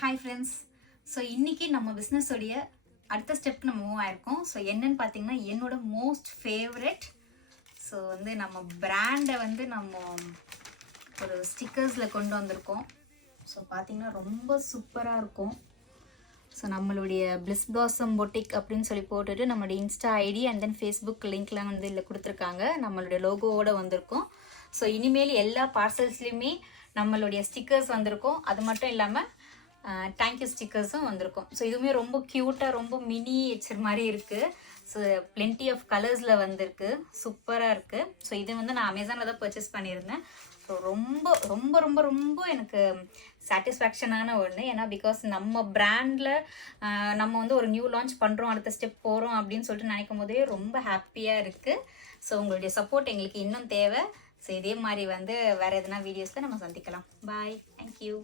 Hi friends. So இன்றைக்கி நம்ம பிஸ்னஸோடைய அடுத்த ஸ்டெப்க்கு நம்ம மூவ் ஆயிருக்கோம். ஸோ என்னன்னு பார்த்தீங்கன்னா என்னோட மோஸ்ட் ஃபேவரட் ஸோ நம்ம பிராண்டை நம்ம ஒரு ஸ்டிக்கர்ஸில் கொண்டு வந்திருக்கோம். ஸோ பார்த்தீங்கன்னா ரொம்ப சூப்பராக இருக்கும். ஸோ நம்மளுடைய பிளிஸ் பிளாசம் பொட்டிக் அப்படின்னு சொல்லி போட்டுட்டு நம்மளுடைய insta ID and then Facebook லிங்க்லாம் இதில் கொடுத்துருக்காங்க. நம்மளுடைய லோகோவோடு வந்திருக்கோம். ஸோ இனிமேல் எல்லா பார்சல்ஸ்லேயுமே நம்மளுடைய ஸ்டிக்கர்ஸ் வந்திருக்கும். அது மட்டும் இல்லாமல் தேங்க்யூ ஸ்டிக்கர்ஸும் வந்திருக்கும். ஸோ இதுவுமே ரொம்ப க்யூட்டாக ரொம்ப மினி எச்சர் மாதிரி இருக்குது. ஸோ பிளென்டி ஆஃப் கலர்ஸில் வந்திருக்கு, சூப்பராக இருக்குது. ஸோ இது நான் அமேசானில் தான் பர்ச்சேஸ் பண்ணியிருந்தேன். ஸோ ரொம்ப ரொம்ப ரொம்ப ரொம்ப எனக்கு சாட்டிஸ்ஃபேக்ஷனான ஒன்று. ஏன்னா பிகாஸ் நம்ம பிராண்டில் நம்ம ஒரு நியூ லான்ச் பண்ணுறோம், அடுத்த ஸ்டெப் போகிறோம் அப்படின்னு சொல்லிட்டு நினைக்கும் போதே ரொம்ப ஹாப்பியாக இருக்குது. ஸோ உங்களுடைய சப்போர்ட் எங்களுக்கு இன்னும் தேவை. ஸோ இதே மாதிரி வேறு எதனா வீடியோஸில் நம்ம சந்திக்கலாம். பாய், தேங்க்யூ.